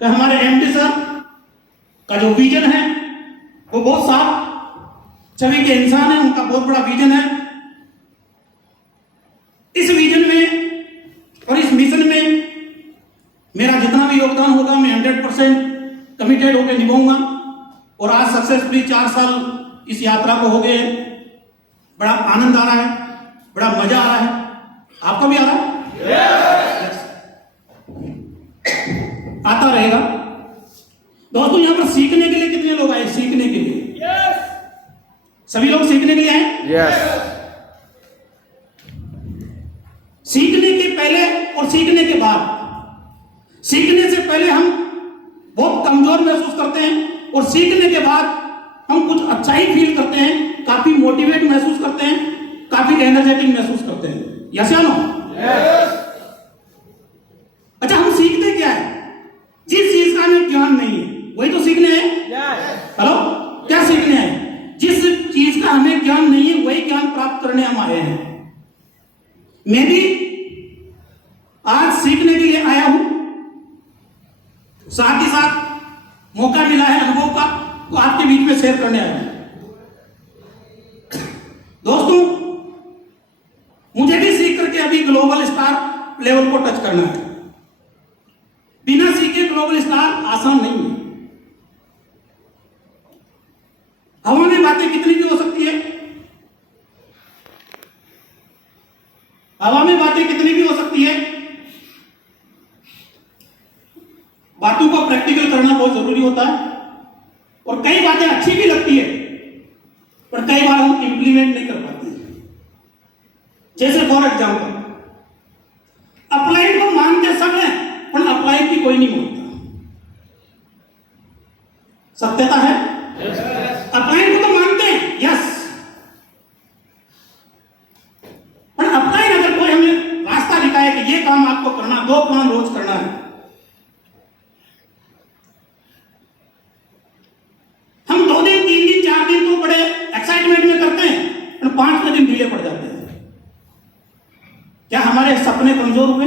कि हमारे MD sir का जो विजन है वो बहुत साफ छवि के इंसान है, उनका बहुत बड़ा विजन है। इस विजन में और इस मिशन में मेरा जितना भी योगदान होगा मैं 100% कमिटेड होकर निभाऊंगा। और आज सक्सेसफुली 4 साल इस यात्रा को हो गए हैं। बड़ा आनंद आ रहा है, बड़ा मजा आ रहा है। आपको भी आ रहा है? Yes. आता रहेगा। दोस्तों, यहां पर सीखने के लिए कितने लोग आए? सीखने के लिए सभी लोग सीखने के लिए आए? सीखने के पहले और सीखने के बाद, सीखने से पहले हम बहुत कमजोर महसूस करते हैं और सीखने के बाद हम कुछ अच्छा ही फील करते हैं, काफी मोटिवेट महसूस करते हैं, काफी एनर्जेटिक महसूस करते हैं। यस या नो? अच्छा, हम सीखते क्या है? जिस चीज का हमें ज्ञान नहीं है वही तो सीखने हैं। हेलो, क्या सीखने हैं? जिस चीज का हमें ज्ञान नहीं है वही ज्ञान प्राप्त करने हम आए हैं। मैं भी आज सीखने के लिए आया हूं, साथ ही साथ मौका मिला है अनुभव का तो आपके बीच में शेयर करने आया हूं। दोस्तों, मुझे भी सीख करके अभी ग्लोबल स्टार लेवल को टच करना है। बिना सीखे ग्लोबल स्टार आसान नहीं है। हवा में बातें कितनी भी हो सकती है, हवा में बातें कितनी भी हो सकती है, बातों को प्रैक्टिकल करना बहुत जरूरी होता है। और कई बातें अच्छी भी लगती है पर कई बार हम इंप्लीमेंट नहीं कर पाते। जैसे फॉर एग्जाम्पल, अप्लाइड को मानते सब हैं पर अप्लाइड की कोई नहीं मानता। सत्यता है? अप्लाइड को तो मानते हैं, यस, पर अप्लाइड अगर कोई हमें रास्ता दिखाए कि ये काम आपको करना, 2 काम रोज करना है, हम 2 दिन 3 दिन 4 दिन तो बड़े एक्साइटमेंट में करते हैं पर 5वें दिन ढीले पड़ जाते हैं। क्या हमारे सपने कमजोर हुए?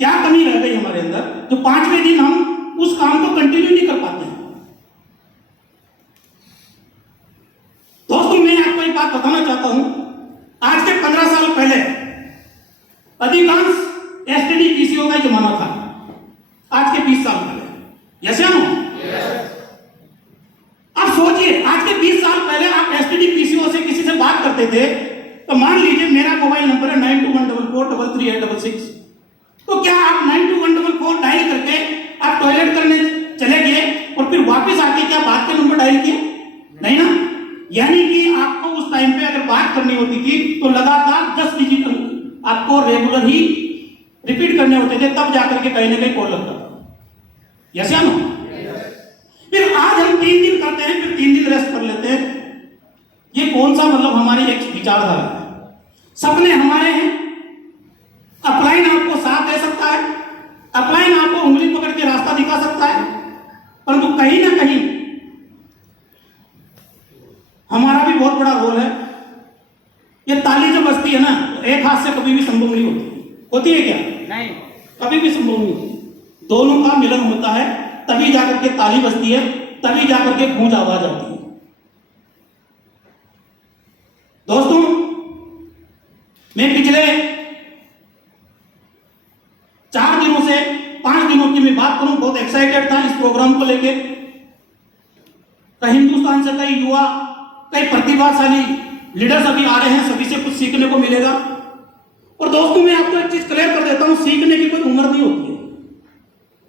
क्या कमी रह गई हमारे अंदर जो 5वें दिन हम उस काम को कंटिन्यू नहीं कर पाते हैं? दोस्तों, मैं आपको एक बात बताना चाहता हूं। आज से 15 साल पहले अधिकांश एसटीडी पीसीओ का जमाना था। आज के 20 साल पहले, यस या नो? अब सोचिए, आज के 20 साल पहले आप एसटीडी पीसीओ से किसी से बात करते थे तो मान लीजिए मेरा मोबाइल नंबर है 9214433866। तो क्या आप 921444 डायल करके आप टॉयलेट करने चले गए और फिर वापस आके क्या बात के नंबर डायल किए? नहीं ना। यानी कि आपको उस टाइम पे अगर बात करनी होती थी तो लगातार 10 डिजिट आपको रेगुलर ही रिपीट करने होते थे, तब जाकर के कहीं ना कहीं कॉल लगता था। यस या नो? फिर आज हम 3 दिन करते हैं, फिर 3 दिन रेस्ट कर लेते हैं। ये कौन सा मतलब हमारी एक विचारधारा है? सपने हमारे हैं, अपलाइन आपको साथ दे सकता है, अपलाइन आपको उंगली पकड़ के रास्ता दिखा सकता है, परंतु कहीं ना कहीं हमारा भी बहुत बड़ा रोल है। ये ताली जो बजती है ना, एक हाथ से कभी भी संभव नहीं होती है क्या? नहीं, कभी भी संभव नहीं होती। दोनों का मिलन होता है तभी जाकर के ताली बजती है, तभी जाकर के गूंज आवाज आती है। दोस्तों, मैं पिछले 4 दिनों से 5 दिनों की मैं बात करूं, बहुत एक्साइटेड था इस प्रोग्राम को लेके। हिंदुस्तान से कई युवा, कई प्रतिभाशाली लीडर्स अभी आ रहे हैं, सभी से कुछ सीखने को मिलेगा। और दोस्तों, मैं आपको एक चीज क्लियर कर देता हूं, सीखने की कोई उम्र नहीं होती है।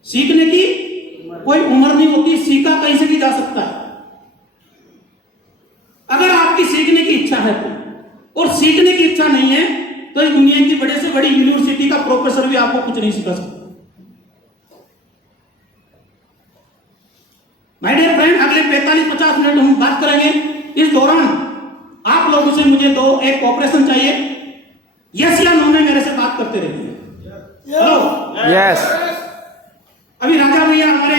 सीखने की कोई उम्र नहीं होती, सीखा कहीं से भी जा सकता है अगर आपकी सीखने की इच्छा है तो। और सीखने की इच्छा नहीं है तो इस दुनिया की बड़े से बड़ी यूनिवर्सिटी का प्रोफेसर भी आपको कुछ नहीं सिखा सकता। माय डियर फ्रेंड, अगले 45-50 मिनट हम बात करेंगे। इस दौरान आप लोगों से मुझे एक कोऑपरेशन चाहिए। यस या नो में मेरे से बात करते रहिए। Hello, yes. अभी राजा भैया हमारे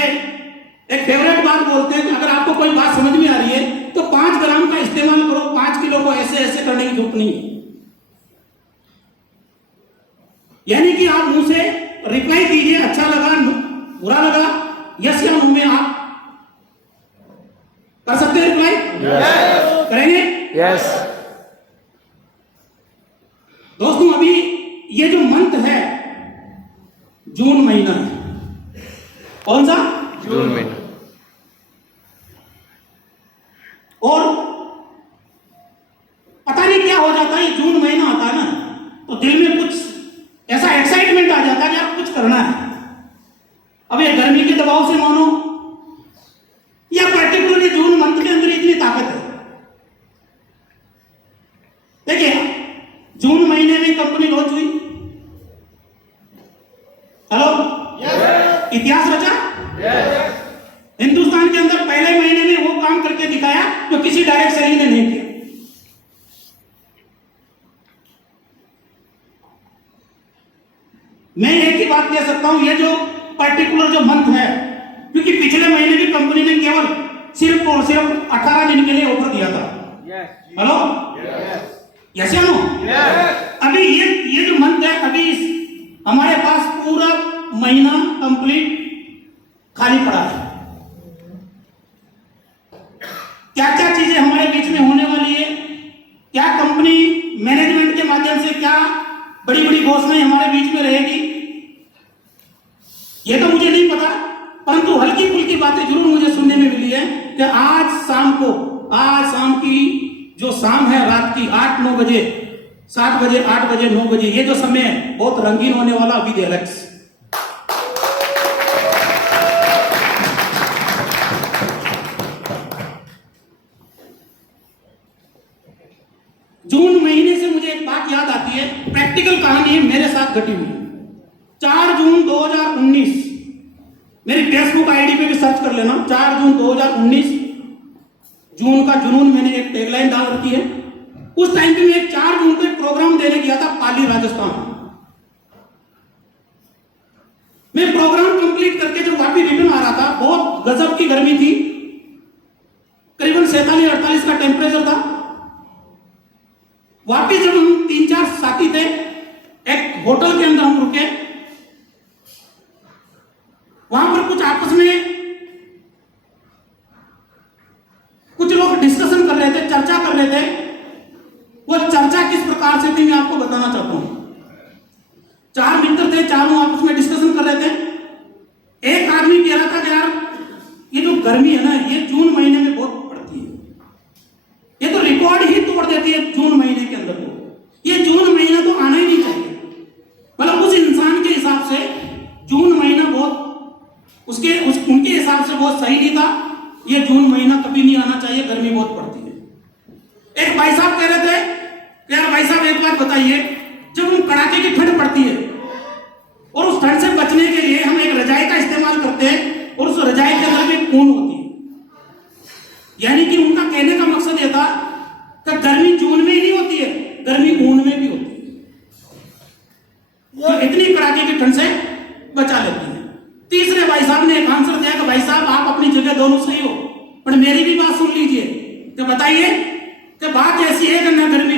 एक फेवरेट बात बोलते हैं कि अगर आपको कोई बात समझ में आ रही है तो 5 ग्राम का इस्तेमाल करो, 5 किलो को ऐसे ऐसे करने की जरूरत नहीं है। यानी कि आप मुंह से रिप्लाई कीजिए, अच्छा लगा, बुरा लगा, यस या नो में आप कर सकते हैं रिप्लाई। Yes. करेंगे? Yes. दोस्तों अभी ये जो मंथ है जून महीना है, कौन सा? जून महीना। और पता नहीं क्या हो जाता है, जून महीना आता है ना तो दिल में कुछ ऐसा एक्साइटमेंट आ जाता है कि यार कुछ करना है। अब ये गर्मी के दबाव से मानो या पर्टिकुलरली जून मंथ के अंदर इतनी ताकत है। देखिए जून महीने में कंपनी लॉन्च हुई। हेलो, इतिहास रचा। हिंदुस्तान के अंदर पहले महीने में वो काम करके दिखाया जो किसी डायरेक्ट सेलिंग ने नहीं किया। मैं एक ही बात कह सकता हूं, ये जो पर्टिकुलर जो मंथ है, क्योंकि पिछले महीने भी कंपनी ने केवल सिर्फ और सिर्फ 18 दिन के लिए ऑफर दिया था। हेलो, यस या नो? अभी ये जो मंथ है, अभी हमारे पास पूरा महीना कंप्लीट खाली पड़ा है। क्या क्या चीजें हमारे बीच में होने वाली है, क्या कंपनी मैनेजमेंट के माध्यम से क्या बड़ी बड़ी घोषणाएं हमारे बीच में रहेगी, ये तो मुझे नहीं पता, परंतु हल्की फुल्की बातें जरूर मुझे सुनने में मिली है कि आज शाम की जो शाम है, रात की 8-9 बजे, 7 बजे, 8 बजे, 9 बजे, ये जो समय है बहुत रंगीन होने वाला विद एलेक्स। जून महीने से मुझे एक बात याद आती है, प्रैक्टिकल कहानी मेरे साथ घटी हुई। 4 जून 2019, मेरी फेसबुक आईडी पे भी सर्च कर लेना, 4 जून 2019, जून का जुनून मैंने एक टैगलाइन डाल रखी है। उस टाइम पे मैं 4 जून को एक प्रोग्राम देने गया था पाली, राजस्थान। मैं प्रोग्राम कंप्लीट करके जब वापस रिटर्न आ रहा था, बहुत गजब की गर्मी थी, करीबन 47-48 का टेम्परेचर था। वापिस जब हम 3-4 साथी थे, एक होटल के अंदर हम रुके, वहां पर कुछ आपस में कुछ लोग डिस्कशन कर रहे थे, चर्चा कर रहे थे। वो चर्चा किस प्रकार से थी मैं आपको बताना चाहता हूं। 4 मित्र थे, चारों आपस में डिस्कशन कर रहे थे। एक आदमी कह रहा था कि यार ये जो गर्मी है ना, ये जून महीने में बहुत पड़ती है, ये तो रिकॉर्ड ही तोड़ देती है जून महीने के अंदर। तो ये जून महीना तो आना ही नहीं चाहिए, मतलब उस इंसान के हिसाब से जून महीना बहुत उनके हिसाब से बहुत सही नहीं था। ये जून महीना कभी नहीं आना चाहिए, गर्मी बहुत पड़ती है। एक भाई साहब कह रहे थे कि यार भाई साहब एक बात बताइए, जब हम कड़ाके की ठंड पड़ती है और उस ठंड से बचने के लिए हम एक रजाई का इस्तेमाल करते हैं और उस रजाई के अंदर भी ऊन होती है। यानी कि उनका कहने का मकसद यह था कि गर्मी जून में ही नहीं होती है, गर्मी ऊन में भी होती है, जो इतनी कड़ाके की ठंड से बचा लेती है। तीसरे भाई साहब ने एक आंसर दिया कि भाई साहब आप अपनी जगह दोनों सही हो, पर मेरी भी बात सुन लीजिए। तो बताइए कि बात ऐसी है कि न गर्मी